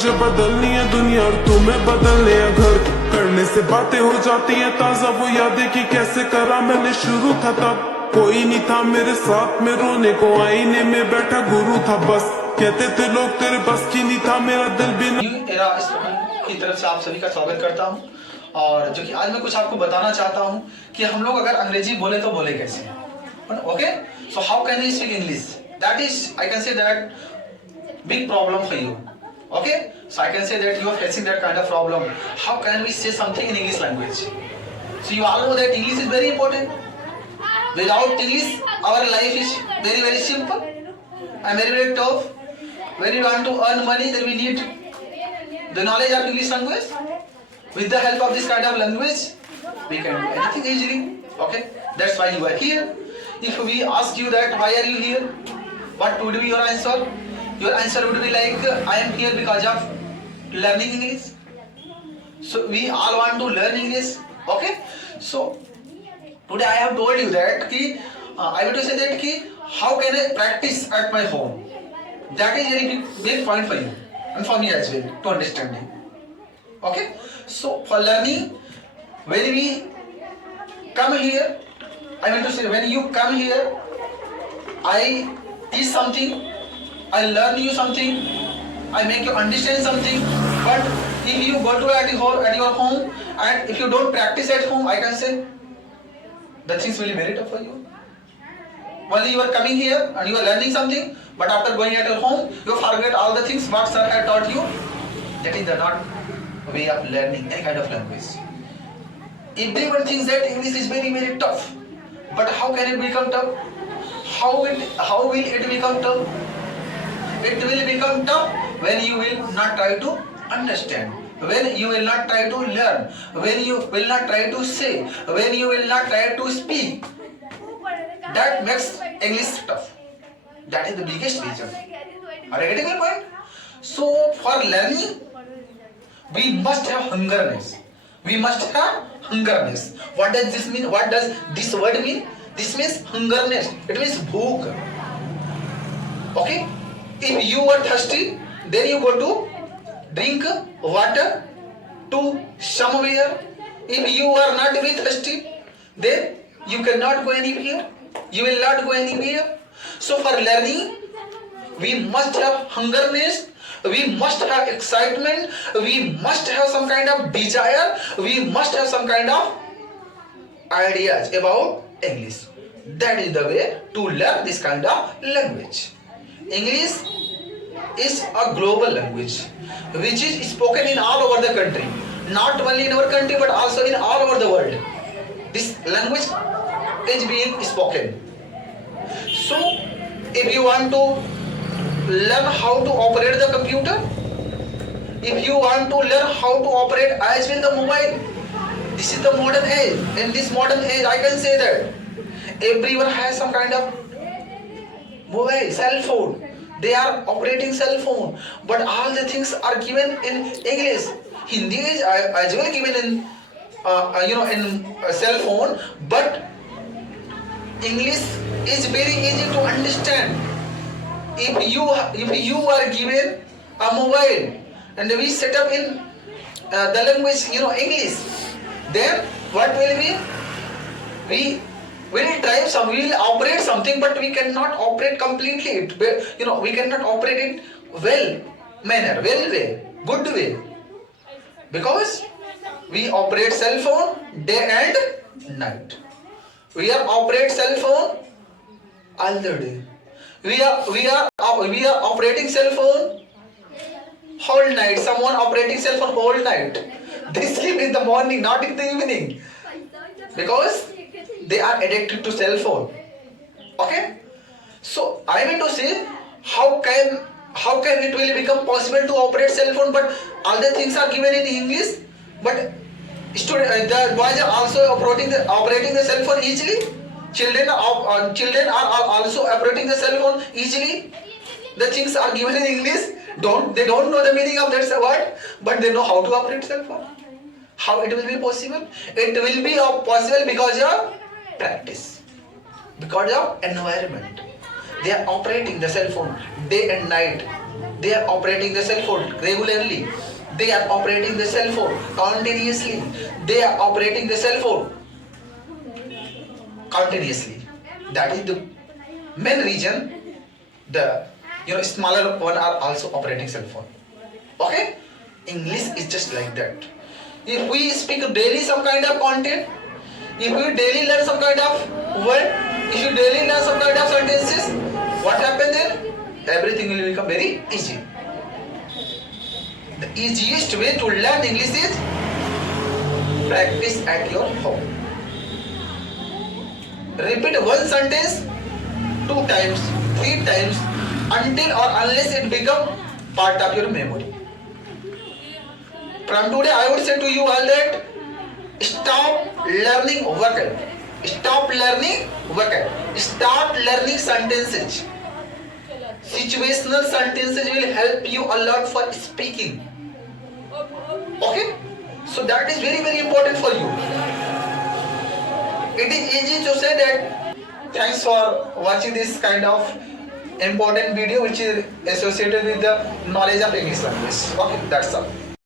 मुझे बदलनी है दुनिया और तुम्हें बदलने है घर। करने से बातें हो जाती हैं ताजा, वो यादें कि कैसे करा मैंने शुरू था तब। कोई नहीं था मेरे साथ में रोने को, आईने में बैठा गुरु था बस। कहते थे लोग तेरे बस की नहीं था मेरा दिल भी नहीं। एरा की तरफ से आप सभी का स्वागत करता हूं। और जो कि आज मैं कुछ आपको बताना चाहता हूं कि हम लोग अगर अंग्रेजी बोले तो बोले कैसे। Okay, so how can we speak English? That is I can say that big problem for you. Okay, so I can say that you are facing that kind of problem. How can we say something in English language? So you all know that English is very important. Without English our life is very simple and very tough. When you want to earn money, then we need the knowledge of English language. With the help of this kind of language we can do anything easily. Okay, that's why you are here. If we ask you that why are you here, what would be your answer? Your answer would be like, I am here because of learning English. So we all want to learn English. Okay, so today I have told you that I want to say that how can I practice at my home. That is very big point for you and for me as well to understanding. Okay, so for learning, when we come here, I want to say when you come here, I teach something, I learn you something, I make you understand something. But if you go to at your home and if you don't practice at home, I can say the things will be very tough for you. Only you are coming here and you are learning something, but after going at your home, you forget all the things what sir had taught you. That is the not way of learning any kind of language. Everyone thinks that English is very tough, but how can it become tough? How will it become tough? It will become tough when you will not try to understand, when you will not try to learn, when you will not try to say, when you will not try to speak. That makes English tough. That is the biggest reason. Are you getting my point? So for learning, we must have hungerness. We must have hungerness. What does this mean? What does this word mean? This means hungerness. It means bhook. Okay? If you are thirsty, then you go to drink water to somewhere. If you are not very thirsty, then you cannot go anywhere. You will not go anywhere. So for learning, we must have hungerness. We must have excitement. We must have some kind of desire. We must have some kind of ideas about English. That is the way to learn this kind of language. English is a global language which is spoken in all over the country, not only in our country but also in all over the world. This language is being spoken. So if you want to learn how to operate the computer, if you want to learn how to operate as well the mobile, this is the modern age. In this modern age I can say that everyone has some kind of mobile, cell phone. They are operating cell phone, but all the things are given in English. Hindi is as well given in in cell phone, but English is very easy to understand. If you are given a mobile and we set up in the language English, then what will be? We will drive some, we will operate something, but we cannot operate completely it. We cannot operate it well way, good way, because we operate cell phone day and night. We are operate cell phone all the day. We are operating cell phone whole night. Someone operating cell phone whole night. They sleep in the morning, not in the evening, because they are addicted to cell phone. Okay, so I mean to say, how can it really become possible to operate cell phone, but all the things are given in English, but the boys are also operating the cell phone easily. Children are also operating the cell phone easily. The things are given in English. They don't know the meaning of that word, but they know how to operate cell phone. How it will be possible? It will be possible because of practice, because of environment. They are operating the cell phone day and night. They are operating the cell phone regularly. They are operating the cell phone continuously. They are operating the cell phone continuously. That is the main reason. The smaller one are also operating cell phone. Okay, English is just like that. If we speak daily some kind of content, if we daily learn some kind of word, if you daily learn some kind of sentences, what happens then? Everything will become very easy. The easiest way to learn English is practice at your home. Repeat one sentence 2 times, 3 times until or unless it become part of your memory. From today I would say to you all that stop learning vocab. Stop learning vocab. Start learning sentences. Situational sentences will help you a lot for speaking. Okay? So that is very, very important for you. It is easy to say that thanks for watching this kind of important video which is associated with the knowledge of English language. Okay, that's all.